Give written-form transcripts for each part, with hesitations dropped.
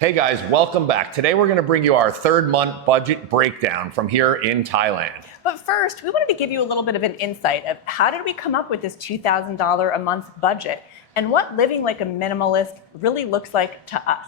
Hey guys, welcome back. Today we're going to bring you our third month budget breakdown from here in Thailand. But first, we wanted to give you a little bit of an insight of how did we come up with this $2,000 a month budget and what living like a minimalist really looks like to us.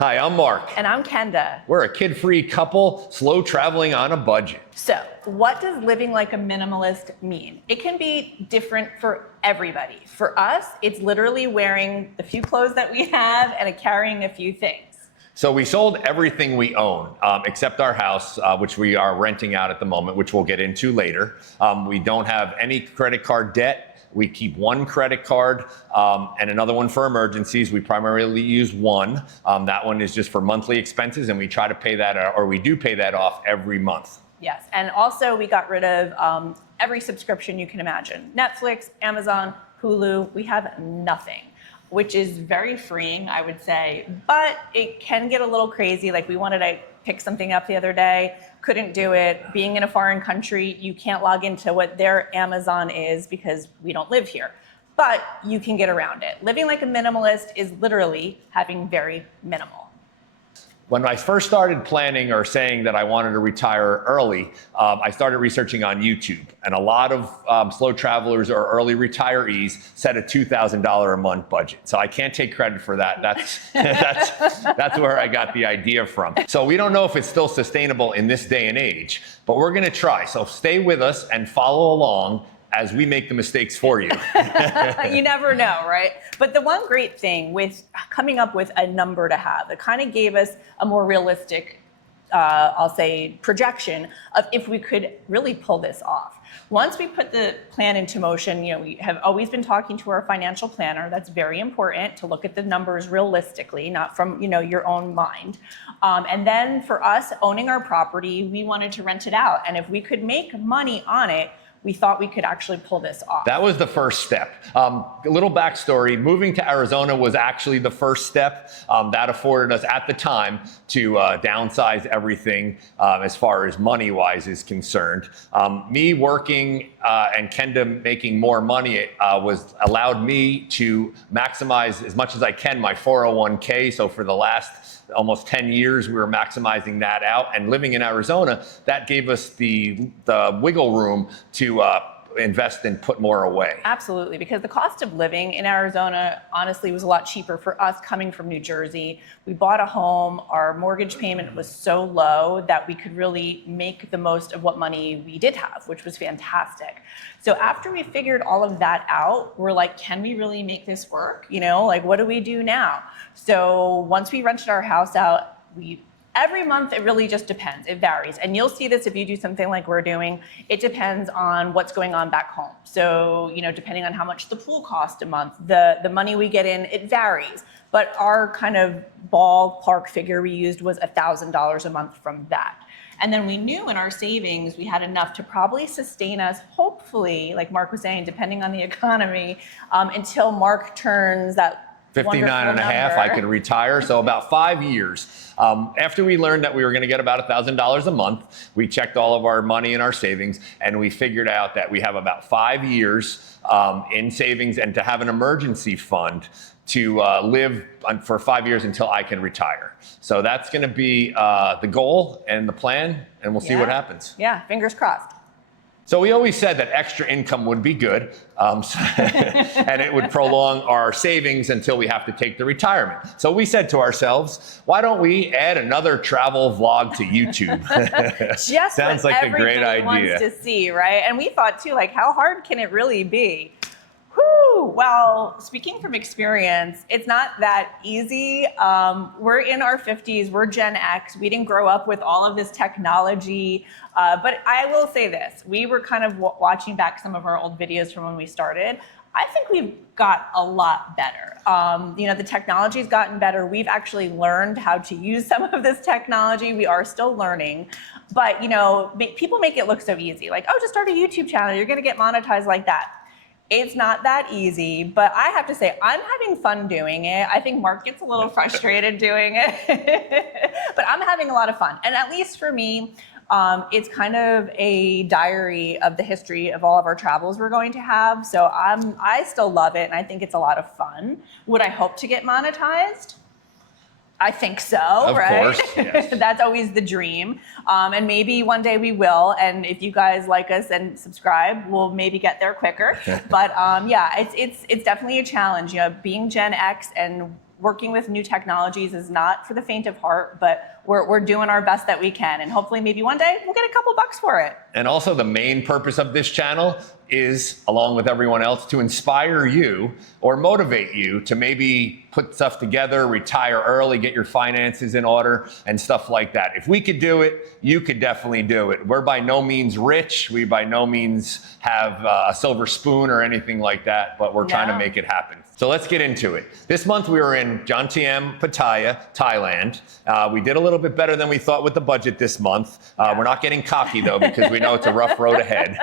Hi, I'm Mark. And I'm Kenda. We're a kid-free couple, slow traveling on a budget. So, what does living like a minimalist mean? It can be different for everybody. For us, it's literally wearing the few clothes that we have and carrying a few things. So we sold everything we own, except our house, which we are renting out at the moment, which we'll get into later. We don't have any credit card debt. We keep one credit card and another one for emergencies. We primarily use one. That one is just for monthly expenses, and we try to pay that, or we do pay that off every month. Yes, and also we got rid of every subscription you can imagine. Netflix, Amazon, Hulu, we have nothing, which is very freeing, I would say, but it can get a little crazy. Like we wanted to pick something up the other day, couldn't do it. Being in a foreign country, you can't log into what their Amazon is because we don't live here, but you can get around it. Living like a minimalist is literally having very minimal. When I first started planning or saying that I wanted to retire early, I started researching on YouTube. And a lot of slow travelers or early retirees set a $2,000 a month budget. So I can't take credit for that. That's where I got the idea from. So we don't know if it's still sustainable in this day and age, but we're gonna try. So stay with us and follow along as we make the mistakes for you. You never know, right? But the one great thing with coming up with a number to have, it kind of gave us a more realistic, I'll say, projection of if we could really pull this off. Once we put the plan into motion, we have always been talking to our financial planner. That's very important to look at the numbers realistically, not from your own mind. And then for us owning our property, we wanted to rent it out. And if we could make money on it, we thought we could actually pull this off. That was the first step. A little backstory, moving to Arizona was actually the first step. That afforded us at the time to downsize everything as far as money-wise is concerned. Me working and Kenda making more money allowed me to maximize as much as I can my 401k. So for the last almost 10 years, we were maximizing that out, and living in Arizona, that gave us the wiggle room to invest and put more away. Absolutely, because the cost of living in Arizona honestly was a lot cheaper for us coming from New Jersey. We bought a home, our mortgage payment was so low that we could really make the most of what money we did have, which was fantastic. So after we figured all of that out, we're like, can we really make this work? Like, what do we do now? So once we rented our house out, every month, it really just depends. It varies. And you'll see this if you do something like we're doing. It depends on what's going on back home. So, depending on how much the pool costs a month, the money we get in, it varies. But our kind of ballpark figure we used was $1,000 a month from that. And then we knew in our savings, we had enough to probably sustain us, hopefully, like Mark was saying, depending on the economy, until Mark turns that 59 and a half, I could retire. So about 5 years. After we learned that we were going to get about $1,000 a month, we checked all of our money and our savings, and we figured out that we have about 5 years in savings and to have an emergency fund to live for 5 years until I can retire. So that's going to be the goal and the plan, and we'll see what happens. Yeah, fingers crossed. So we always said that extra income would be good, and it would prolong our savings until we have to take the retirement. So we said to ourselves, why don't we add another travel vlog to YouTube? Just sounds like a great idea. Wants to see, right? And we thought too, like, how hard can it really be? Whew. Well, speaking from experience, it's not that easy. We're in our 50s, we're Gen X. We didn't grow up with all of this technology. But I will say this, we were kind of watching back some of our old videos from when we started. I think we've got a lot better. The technology's gotten better. We've actually learned how to use some of this technology. We are still learning. But, people make it look so easy. Like, oh, just start a YouTube channel. You're going to get monetized like that. It's not that easy, but I have to say, I'm having fun doing it. I think Mark gets a little frustrated doing it, but I'm having a lot of fun. And at least for me, it's kind of a diary of the history of all of our travels we're going to have. So I still love it, and I think it's a lot of fun. Would I hope to get monetized? I think so, Of right? course, yes. That's always the dream. And maybe one day we will. And if you guys like us and subscribe, we'll maybe get there quicker. But yeah, it's definitely a challenge. You know, being Gen X and working with new technologies is not for the faint of heart, but we're doing our best that we can. And hopefully maybe one day we'll get a couple bucks for it. And also the main purpose of this channel is, along with everyone else, to inspire you or motivate you to maybe put stuff together, retire early, get your finances in order and stuff like that. If we could do it, you could definitely do it. We're by no means rich. We by no means have a silver spoon or anything like that, but we're trying to make it happen. So let's get into it. This month we were in Jomtien, Pattaya, Thailand. We did a little bit better than we thought with the budget this month. We're not getting cocky though, because we know it's a rough road ahead.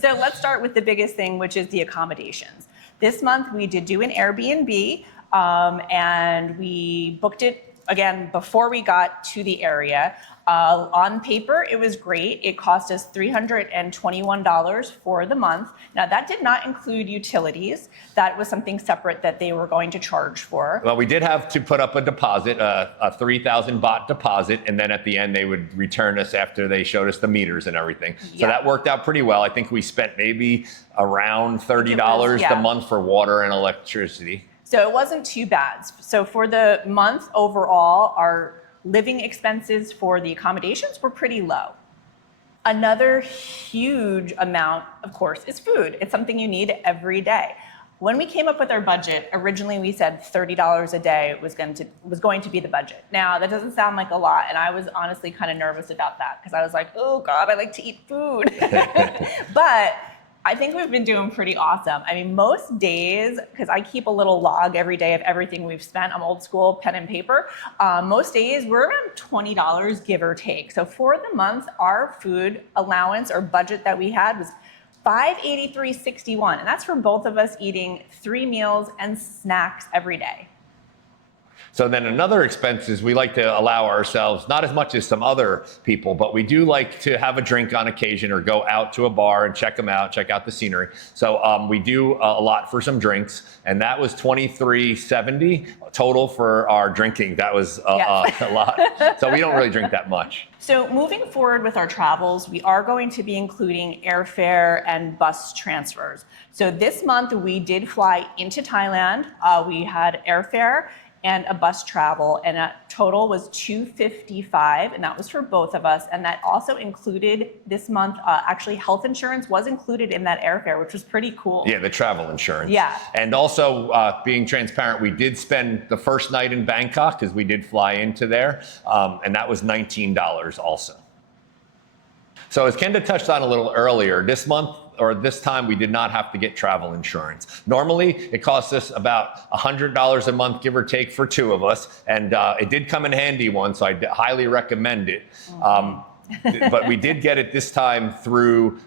So let's start with the biggest thing, which is the accommodations. This month we did do an Airbnb, and we booked it again before we got to the area. On paper, it was great. It cost us $321 for the month. Now, that did not include utilities. That was something separate that they were going to charge for. Well, we did have to put up a deposit, a 3,000 baht deposit, and then at the end they would return us after they showed us the meters and everything. So Yeah. that worked out pretty well. I think we spent maybe around $30 yeah. the month for water and electricity. So it wasn't too bad. So for the month overall, our living expenses for the accommodations were pretty low. Another huge amount, of course, is food. It's something you need every day. When we came up with our budget, originally we said $30 a day was going to be the budget. Now, that doesn't sound like a lot, and I was honestly kind of nervous about that because I was like, oh God, I like to eat food. But I think we've been doing pretty awesome. I mean, most days, because I keep a little log every day of everything we've spent. I'm old school, pen and paper. Most days we're around $20, give or take. So for the month, our food allowance or budget that we had was $583.61, and that's for both of us eating 3 meals and snacks every day. So then another expense is we like to allow ourselves, not as much as some other people, but we do like to have a drink on occasion or go out to a bar and check them out, check out the scenery. So we do a lot for some drinks, and that was $23.70 total for our drinking. That was a lot. So we don't really drink that much. So moving forward with our travels, we are going to be including airfare and bus transfers. So this month we did fly into Thailand. We had airfare and a bus travel, and that total was $255, and that was for both of us. And that also included this month, actually health insurance was included in that airfare, which was pretty cool. Yeah, the travel insurance. Yeah. And also being transparent, we did spend the first night in Bangkok because we did fly into there, and that was $19 also. So as Kenda touched on a little earlier, this month, or this time, we did not have to get travel insurance. Normally, it costs us about $100 a month, give or take, for 2 of us. And it did come in handy once, so I highly recommend it. But we did get it this time through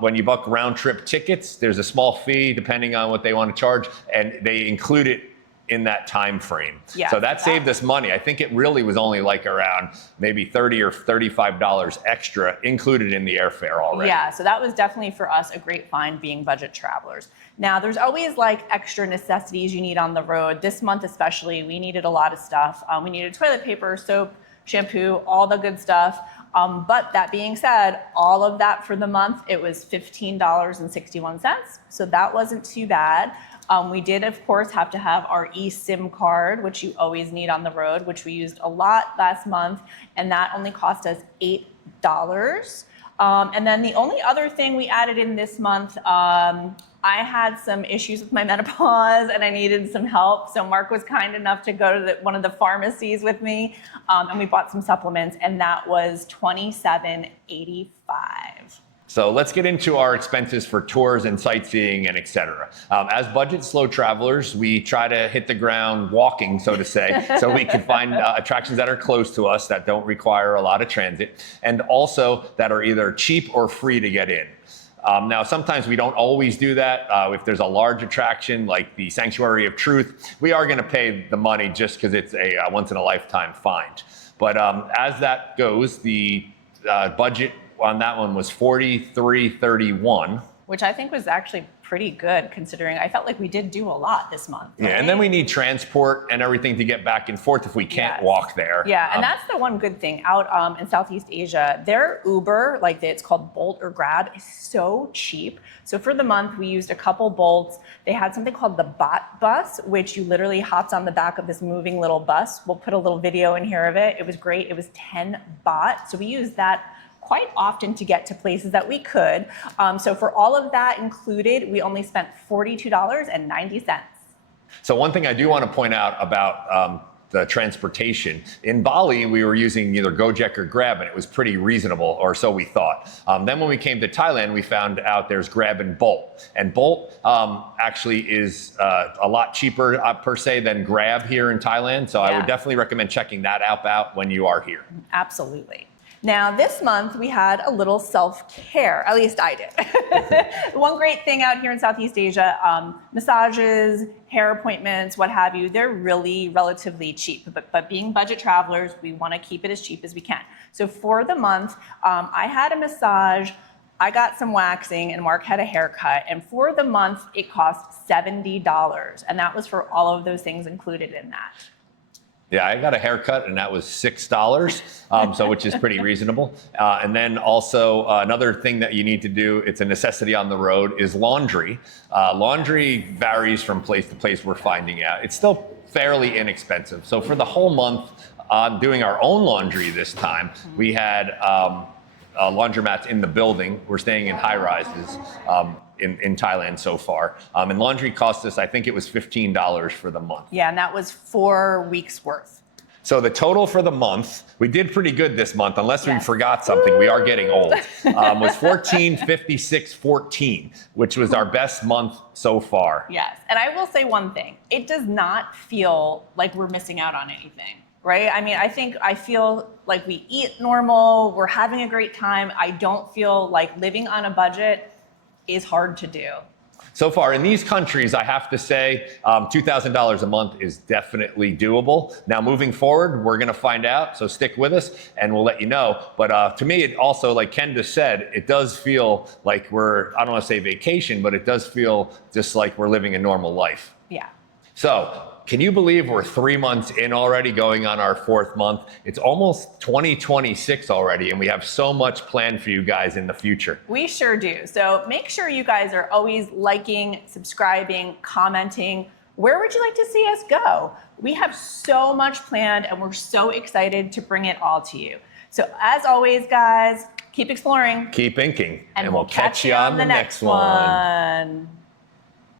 when you book round trip tickets, there's a small fee depending on what they want to charge, and they include it in that time frame. Yeah, so that saved us money. I think it really was only like around maybe $30 or $35 extra included in the airfare already. Yeah, so that was definitely for us a great find being budget travelers. Now, there's always like extra necessities you need on the road. This month especially, we needed a lot of stuff. We needed toilet paper, soap, shampoo, all the good stuff. But that being said, all of that for the month, it was $15.61. So that wasn't too bad. We did, of course, have to have our eSIM card, which you always need on the road, which we used a lot last month, and that only cost us $8. And then the only other thing we added in this month, I had some issues with my menopause and I needed some help. So Mark was kind enough to go to one of the pharmacies with me, and we bought some supplements, and that was $27.85. So let's get into our expenses for tours and sightseeing and etc. As budget slow travelers, we try to hit the ground walking, so to say, so we can find attractions that are close to us that don't require a lot of transit, and also that are either cheap or free to get in. Now, sometimes we don't always do that. If there's a large attraction like the Sanctuary of Truth, we are going to pay the money just because it's a once-in-a-lifetime find. But as that goes, the budget on that one was $43.31. Which I think was actually pretty good considering I felt like we did do a lot this month. Yeah, and then we need transport and everything to get back and forth if we can't walk there. Yeah, and that's the one good thing out in Southeast Asia. Their Uber, like it's called Bolt or Grab, is so cheap. So for the month, we used a couple Bolts. They had something called the Bot Bus, which you literally hopped on the back of this moving little bus. We'll put a little video in here of it. It was great. It was 10 baht. So we used that quite often to get to places that we could. So for all of that included, we only spent $42.90. So one thing I do want to point out about the transportation, in Bali, we were using either Gojek or Grab, and it was pretty reasonable, or so we thought. Then when we came to Thailand, we found out there's Grab and Bolt. And Bolt actually is a lot cheaper per se than Grab here in Thailand. So I would definitely recommend checking that app out when you are here. Absolutely. Now, this month we had a little self-care, at least I did. One great thing out here in Southeast Asia, massages, hair appointments, what have you, they're really relatively cheap. But being budget travelers, we want to keep it as cheap as we can. So for the month, I had a massage, I got some waxing, and Mark had a haircut. And for the month, it cost $70. And that was for all of those things included in that. Yeah, I got a haircut and that was $6, so which is pretty reasonable. And then also another thing that you need to do, it's a necessity on the road, is laundry. Laundry varies from place to place, we're finding out. It's still fairly inexpensive. So for the whole month, doing our own laundry this time, we had laundromats in the building. We're staying in high rises. In Thailand so far. And laundry cost us, I think it was $15 for the month. Yeah, and that was 4 weeks worth. So the total for the month, we did pretty good this month, unless we forgot something, we are getting old, was $14.56.14, which was our best month so far. Yes, and I will say one thing, it does not feel like we're missing out on anything. Right? I mean, I feel like we eat normal, we're having a great time. I don't feel like living on a budget is hard to do. So far in these countries, I have to say $2,000 a month is definitely doable. Now moving forward, we're gonna find out, so stick with us and we'll let you know. But to me, it also, like Ken just said, it does feel like we're, I don't wanna say vacation, but it does feel just like we're living a normal life. Yeah. So, can you believe we're 3 months in already, going on our 4th month? It's almost 2026 already, and we have so much planned for you guys in the future. We sure do. So make sure you guys are always liking, subscribing, commenting. Where would you like to see us go? We have so much planned, and we're so excited to bring it all to you. So as always, guys, keep exploring. Keep inking. And we'll catch you on the next one.